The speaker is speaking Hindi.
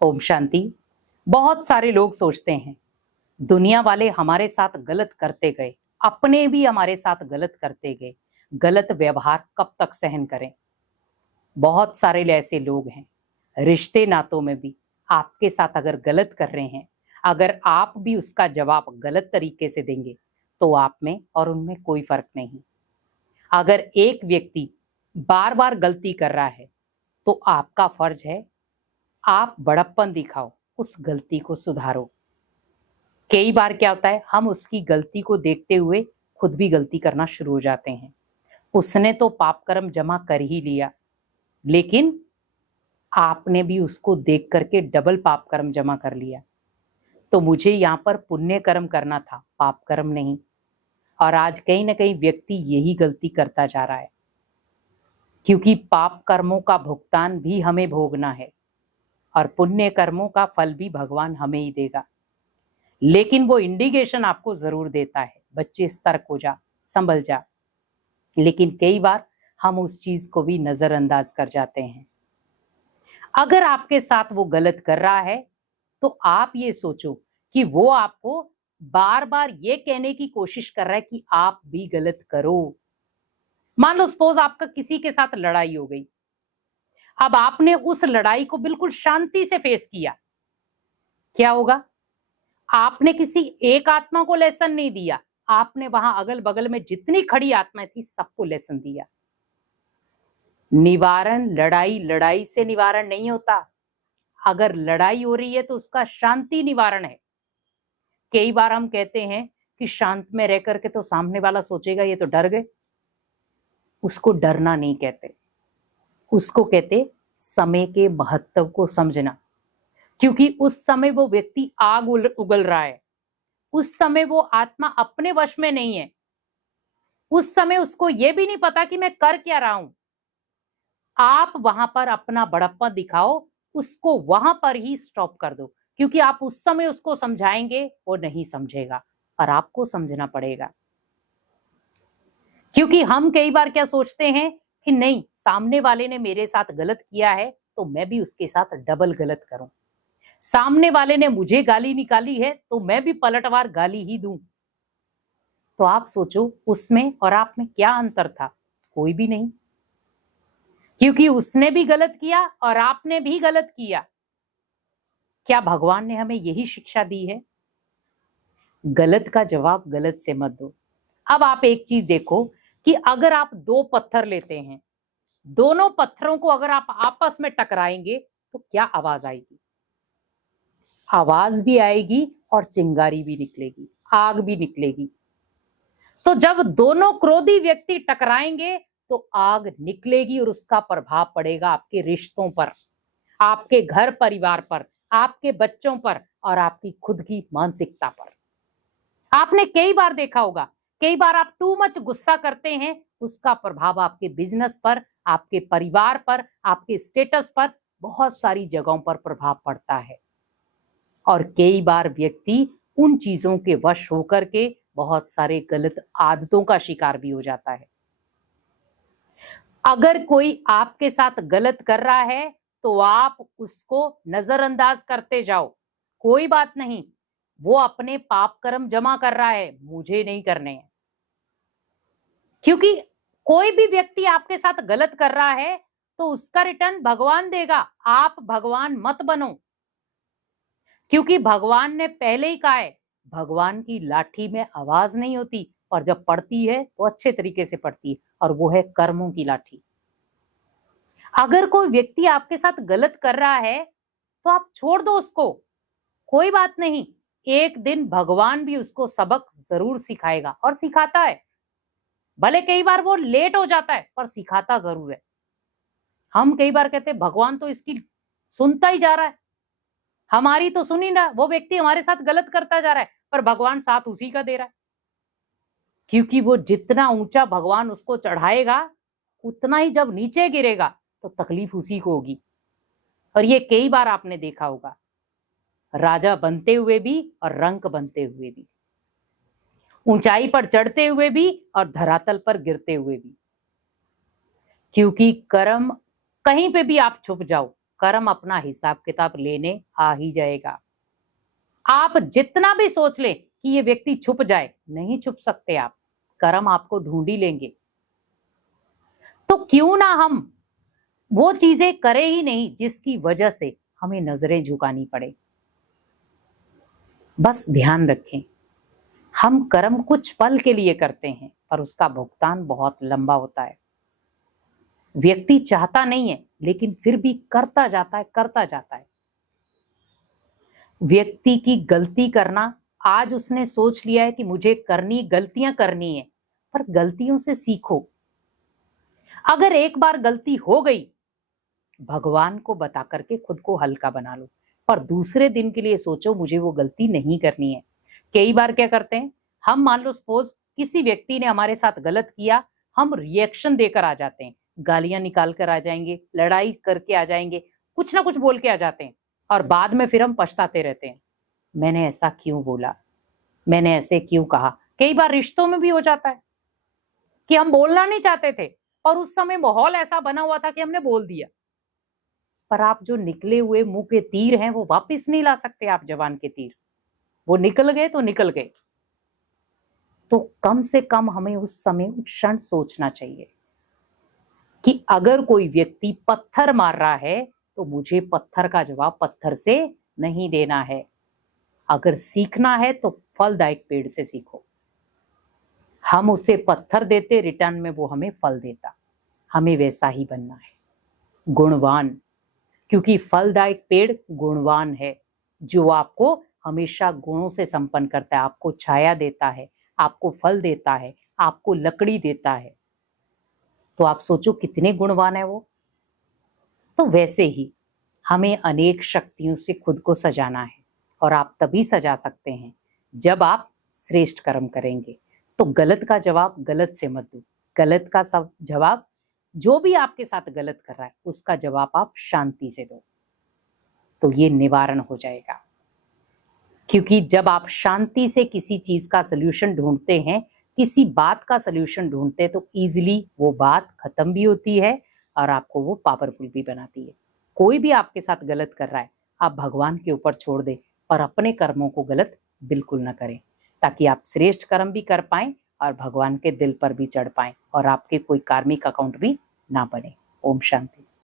ओम शांति। बहुत सारे लोग सोचते हैं दुनिया वाले हमारे साथ गलत करते गए, अपने भी हमारे साथ गलत करते गए, गलत व्यवहार कब तक सहन करें। बहुत सारे ऐसे लोग हैं रिश्ते नातों में भी आपके साथ अगर गलत कर रहे हैं, अगर आप भी उसका जवाब गलत तरीके से देंगे तो आप में और उनमें कोई फर्क नहीं। अगर एक व्यक्ति बार बार गलती कर रहा है तो आपका फर्ज है आप बड़प्पन दिखाओ, उस गलती को सुधारो। कई बार क्या होता है, हम उसकी गलती को देखते हुए खुद भी गलती करना शुरू हो जाते हैं। उसने तो पाप कर्म जमा कर ही लिया, लेकिन आपने भी उसको देख करके डबल पाप कर्म जमा कर लिया। तो मुझे यहाँ पर पुण्य कर्म करना था, पाप कर्म नहीं। और आज कहीं ना कहीं व्यक्ति यही गलती करता जा रहा है, क्योंकि पाप कर्मों का भुगतान भी हमें भोगना है और पुण्य कर्मों का फल भी भगवान हमें ही देगा। लेकिन वो इंडिकेशन आपको जरूर देता है, बच्चे सतर्क हो जा, संभल जा। लेकिन कई बार हम उस चीज को भी नजरअंदाज कर जाते हैं। अगर आपके साथ वो गलत कर रहा है तो आप ये सोचो कि वो आपको बार बार ये कहने की कोशिश कर रहा है कि आप भी गलत करो। मान लो सपोज आपका किसी के साथ लड़ाई हो गई, अब आपने उस लड़ाई को बिल्कुल शांति से फेस किया, क्या होगा? आपने किसी एक आत्मा को लेसन नहीं दिया, आपने वहां अगल बगल में जितनी खड़ी आत्माएं थी सबको लेसन दिया। निवारण लड़ाई लड़ाई से निवारण नहीं होता। अगर लड़ाई हो रही है तो उसका शांति निवारण है। कई बार हम कहते हैं कि शांत में रह करके तो सामने वाला सोचेगा ये तो डर गए। उसको डरना नहीं कहते, उसको कहते समय के महत्व को समझना। क्योंकि उस समय वो व्यक्ति आग उगल रहा है, उस समय वो आत्मा अपने वश में नहीं है, उस समय उसको ये भी नहीं पता कि मैं कर क्या रहा हूं। आप वहां पर अपना बड़प्पा दिखाओ, उसको वहां पर ही स्टॉप कर दो। क्योंकि आप उस समय उसको समझाएंगे वो नहीं समझेगा और आपको समझना पड़ेगा। क्योंकि हम कई बार क्या सोचते हैं कि नहीं, सामने वाले ने मेरे साथ गलत किया है तो मैं भी उसके साथ डबल गलत करूं। सामने वाले ने मुझे गाली निकाली है तो मैं भी पलटवार गाली ही दूं। तो आप सोचो उसमें और आप में क्या अंतर था? कोई भी नहीं, क्योंकि उसने भी गलत किया और आपने भी गलत किया। क्या भगवान ने हमें यही शिक्षा दी है? गलत का जवाब गलत से मत दो। अब आप एक चीज देखो कि अगर आप दो पत्थर लेते हैं, दोनों पत्थरों को अगर आप आपस में टकराएंगे तो क्या आवाज आएगी? आवाज भी आएगी और चिंगारी भी निकलेगी, आग भी निकलेगी। तो जब दोनों क्रोधी व्यक्ति टकराएंगे तो आग निकलेगी और उसका प्रभाव पड़ेगा आपके रिश्तों पर, आपके घर परिवार पर, आपके बच्चों पर और आपकी खुद की मानसिकता पर। आपने कई बार देखा होगा, कई बार आप टू मच गुस्सा करते हैं, उसका प्रभाव आपके बिजनेस पर, आपके परिवार पर, आपके स्टेटस पर, बहुत सारी जगहों पर प्रभाव पड़ता है। और कई बार व्यक्ति उन चीजों के वश होकर के बहुत सारे गलत आदतों का शिकार भी हो जाता है। अगर कोई आपके साथ गलत कर रहा है तो आप उसको नजरअंदाज करते जाओ, कोई बात नहीं, वो अपने पाप कर्म जमा कर रहा है, मुझे नहीं करने हैं। क्योंकि कोई भी व्यक्ति आपके साथ गलत कर रहा है तो उसका रिटर्न भगवान देगा, आप भगवान मत बनो। क्योंकि भगवान ने पहले ही कहा है, भगवान की लाठी में आवाज नहीं होती और जब पड़ती है तो अच्छे तरीके से पड़ती है, और वो है कर्मों की लाठी। अगर कोई व्यक्ति आपके साथ गलत कर रहा है तो आप छोड़ दो उसको, कोई बात नहीं। एक दिन भगवान भी उसको सबक जरूर सिखाएगा और सिखाता है। भले कई बार वो लेट हो जाता है पर सिखाता जरूर है। हम कई बार कहते हैं भगवान तो इसकी सुनता ही जा रहा है, हमारी तो सुनी ना, वो व्यक्ति हमारे साथ गलत करता जा रहा है पर भगवान साथ उसी का दे रहा है। क्योंकि वो जितना ऊंचा भगवान उसको चढ़ाएगा उतना ही जब नीचे गिरेगा तो तकलीफ उसी को होगी। और ये कई बार आपने देखा होगा, राजा बनते हुए भी और रंक बनते हुए भी, ऊंचाई पर चढ़ते हुए भी और धरातल पर गिरते हुए भी। क्योंकि कर्म कहीं पे भी आप छुप जाओ, कर्म अपना हिसाब किताब लेने आ ही जाएगा। आप जितना भी सोच लें कि ये व्यक्ति छुप जाए, नहीं छुप सकते आप, कर्म आपको ढूंढ ही लेंगे। तो क्यों ना हम वो चीजें करें ही नहीं जिसकी वजह से हमें नजरें झुकानी पड़े। बस ध्यान रखें, हम कर्म कुछ पल के लिए करते हैं पर उसका भुगतान बहुत लंबा होता है। व्यक्ति चाहता नहीं है लेकिन फिर भी करता जाता है, करता जाता है। व्यक्ति की गलती करना, आज उसने सोच लिया है कि मुझे गलतियां करनी है, पर गलतियों से सीखो। अगर एक बार गलती हो गई, भगवान को बता करके खुद को हल्का बना लो, पर दूसरे दिन के लिए सोचो मुझे वो गलती नहीं करनी है। कई बार क्या करते हैं हम, मान लो सपोज किसी व्यक्ति ने हमारे साथ गलत किया, हम रिएक्शन देकर आ जाते हैं, गालियां निकाल कर आ जाएंगे, लड़ाई करके आ जाएंगे, कुछ ना कुछ बोल के आ जाते हैं, और बाद में फिर हम पछताते रहते हैं, मैंने ऐसा क्यों बोला, मैंने ऐसे क्यों कहा। कई बार रिश्तों में भी हो जाता है कि हम बोलना नहीं चाहते थे और उस समय माहौल ऐसा बना हुआ था कि हमने बोल दिया, पर आप जो निकले हुए मुंह के तीर हैं वो वापस नहीं ला सकते आप जवान के तीर, वो निकल गए तो निकल गए। तो कम से कम हमें उस समय उस क्षण सोचना चाहिए कि अगर कोई व्यक्ति पत्थर मार रहा है तो मुझे पत्थर का जवाब पत्थर से नहीं देना है। अगर सीखना है तो फलदायक पेड़ से सीखो। हम उसे पत्थर देते, रिटर्न में वो हमें फल देता। हमें वैसा ही बनना है, गुणवान, क्योंकि फलदायक पेड़ गुणवान है, जो आपको हमेशा गुणों से संपन्न करता है, आपको छाया देता है, आपको फल देता है, आपको लकड़ी देता है। तो आप सोचो कितने गुणवान है वो। तो वैसे ही हमें अनेक शक्तियों से खुद को सजाना है, और आप तभी सजा सकते हैं जब आप श्रेष्ठ कर्म करेंगे। तो गलत का जवाब गलत से मत दो, गलत का सब जवाब, जो भी आपके साथ गलत कर रहा है उसका जवाब आप शांति से दो, तो ये निवारण हो जाएगा। क्योंकि जब आप शांति से किसी चीज का सल्यूशन ढूंढते हैं, किसी बात का सल्यूशन ढूंढते हैं, तो इजीली वो बात खत्म भी होती है और आपको वो पावरफुल भी बनाती है। कोई भी आपके साथ गलत कर रहा है, आप भगवान के ऊपर छोड़ दें, और अपने कर्मों को गलत बिल्कुल ना करें, ताकि आप श्रेष्ठ कर्म भी कर पाएं और भगवान के दिल पर भी चढ़ पाएं और आपके कोई कार्मिक अकाउंट भी ना बने। ओम शांति।